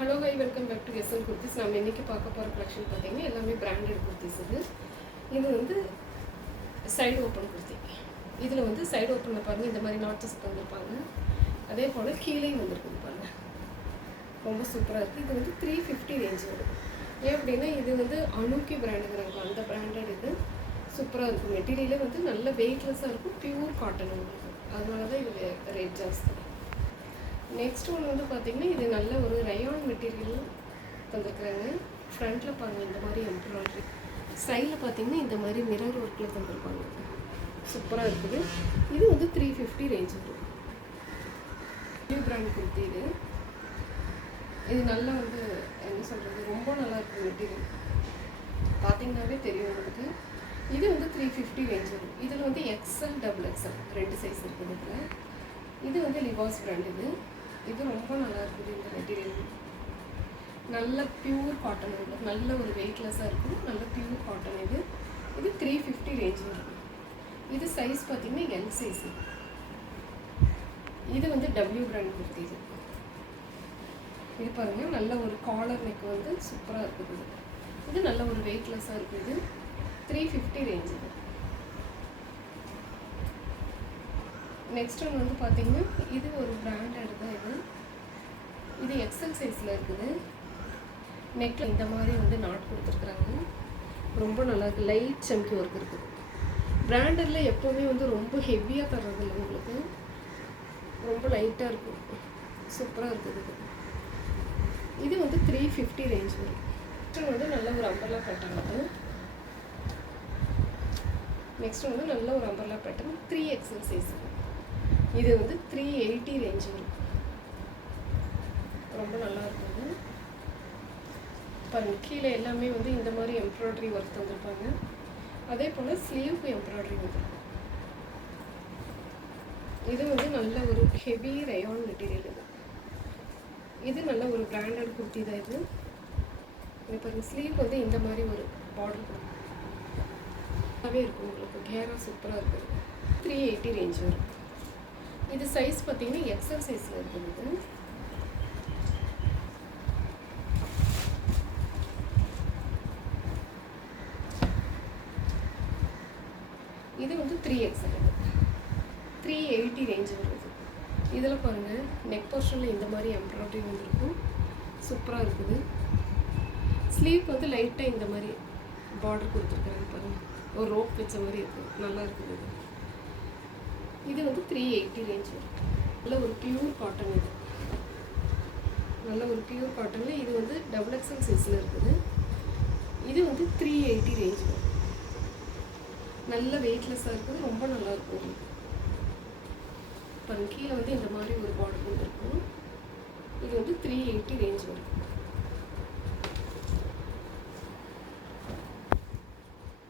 Hello hi welcome back to S L Kurtis. நம்ம இன்றைக்கி பார்க்க போகிற கலெக்ஷன் பார்த்தீங்கன்னா எல்லாமே பிராண்டட் குர்த்திஸ். இது வந்து சைடு ஓப்பன் குர்த்தி. இதில் வந்து சைடு ஓப்பனில் பாருங்கள் இந்த மாதிரி நாட்சஸ் தந்துருப்பாங்க. அதே போல் கீழேயும் வந்துருக்குது பாருங்கள், ரொம்ப சூப்பராக இருக்குது. இது வந்து 350 ரேஞ்ச் வரும். ஏன் அப்படின்னா இது வந்து அனுக்கி பிராண்டுங்கிறாங்க, அந்த பிராண்டட். இது சூப்பராக இருக்கும். மெட்டீரியலே வந்து நல்ல வெயிட்லெஸ்ஸாக இருக்கும், பியூர் காட்டன் உங்களுக்கு. அதனால தான் இது ரேட் ஜாஸ்தி. நெக்ஸ்ட் ஒன்று வந்து பார்த்திங்கன்னா இது நல்ல ஒரு ரயான் மெட்டீரியல் தந்துருக்குறாங்க. ஃப்ரண்ட்டில் பாருங்கள் இந்த மாதிரி எம்ப்ராய்டரி, சைடில் பார்த்திங்கன்னா இந்த மாதிரி மிரர் ஒர்க்கில் தந்துருப்பாங்க. சூப்பராக இருக்குது. இது வந்து 350 ரேஞ்ச் வரும். New brand kurti. இது நல்லா வந்து என்ன சொல்கிறது, ரொம்ப நல்லா இருக்குது. மெட்டீரியல் பார்த்திங்கனாவே தெரியும் உங்களுக்கு. இது வந்து 350 ரேஞ்ச் வரும். இதில் வந்து எக்ஸ்எல் டபுள் எக்ஸ்எல் 2 சைஸ் இருக்குது இதில். இது வந்து லிவாஸ் பிராண்ட். இது ரொம்ப நல்லா இருக்குது. இந்த மெட்டீரியல் நல்ல பியூர் காட்டன் இருக்கும், நல்ல ஒரு வெயிட்லெஸ்ஸாக இருக்கும், நல்ல பியூர் காட்டன். இது 350 ரேஞ்ச் வரும். இது சைஸ் பார்த்திங்கன்னா எல் சைஸ். இது வந்து டபிள்யூ பிராண்ட் குர்த்தி. இது பாருங்கள், நல்ல ஒரு காலர் நெக் வந்து சூப்பராக இருக்குது. இது நல்ல ஒரு வெயிட்லெஸ்ஸாக இருக்குது. 350 ரேஞ்ச். இது நெக்ஸ்ட் ஒன்று வந்து பார்த்திங்கன்னா இது ஒரு பிராண்டட் தான். இது எக்ஸல் சைஸில் இருக்குது. நெக்கில் இந்த மாதிரி வந்து நாட் கொடுத்துருக்குறாங்க. ரொம்ப நல்லாயிருக்கு. லைட் சம்கி ஒர்க் இருக்குது. பிராண்டடில் எப்போவுமே வந்து ரொம்ப ஹெவியாக தர்றதில்லை உங்களுக்கு, ரொம்ப லைட்டாக இருக்கும். சூப்பராக இருக்குது. இது வந்து 350 ரேஞ்ச் வரும். நெக்ஸ்ட் வந்து நல்ல ஒரு அம்பர்லா பேட்டர்ன். நெக்ஸ்ட் வந்து நல்ல ஒரு அம்பர்லா பேட்டர்ன் 3XL சைஸ். இது வந்து 380 ரேஞ்ச் வரும். ரொம்ப நல்லா இருக்குது. பாருங்கள், கீழே எல்லாமே வந்து இந்த மாதிரி எம்ப்ராய்டரி ஒர்க் தந்துருப்பாங்க. அதே போல் ஸ்லீவுக்கு எம்ப்ராய்டரி வந்துருக்கும். இது வந்து நல்ல ஒரு ஹெவி ரயான் மெட்டீரியல். இது நல்ல ஒரு பிராண்டட் குர்த்தி தான். இது பாருங்கள், ஸ்லீவ் வந்து இந்த மாதிரி ஒரு பார்டர் நல்லாவே இருக்கும் உங்களுக்கு. கேராக சூப்பராக இருக்குது. 380 ரேஞ்ச் வரும். இது சைஸ் பார்த்திங்கன்னா எக்ஸல் சைஸில் இருக்குது. இது வந்து 3XL. 380 ரேஞ்ச் வருது. இதில் பாருங்கள், நெக் போர்ஷனில் இந்த மாதிரி எம்ப்ராய்டரி வந்துருக்கும். சூப்பராக இருக்குது. ஸ்லீவ் வந்து லைட்டாக இந்த மாதிரி பார்டர் கொடுத்துருக்குறாங்க பாருங்கள், ஒரு ரோப் வச்ச மாதிரி இருக்குது. நல்லா இருக்குது. இது வந்து 380 ரேஞ்ச் வரும். நல்ல ஒரு பியூர் காட்டன். இது நல்ல ஒரு பியூர் காட்டனில் இது வந்து டபுள் எக்ஸல் சைஸில் இருக்குது. இது வந்து 380 ரேஞ்ச் வரும். நல்ல வெயிட்லெஸ்ஸாக இருக்குது, ரொம்ப நல்லா இருக்கும். பாருங்க, கீழே வந்து இந்த மாதிரி ஒரு பார்டர் வந்துருக்கும். இது வந்து 380 ரேஞ்ச் வரும்.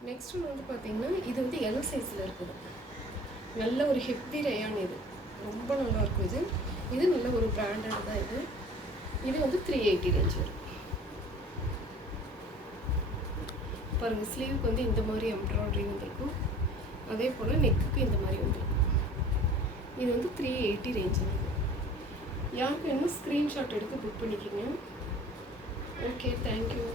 நெக்ஸ்ட் ஒன்று வந்து பார்த்திங்கன்னா இது வந்து எல் சைஸில் இருக்குது. நல்ல ஒரு ஹெவி ரயான். இது ரொம்ப நல்லாயிருக்கும். இது நல்ல ஒரு பிராண்டட் தான். இது வந்து 380 ரேஞ்ச் வரும். பாருங்கள், ஸ்லீவுக்கு வந்து இந்த மாதிரி எம்ப்ராய்டரி வந்துருக்கும். அதே போல் நெக்குக்கு இந்த மாதிரி வந்துருக்கும். இது வந்து 380 ரேஞ்ச் வரும். யாருக்கு இன்னும் ஸ்க்ரீன்ஷாட் எடுத்து புக் பண்ணிக்கிங்க. Okay, thank you.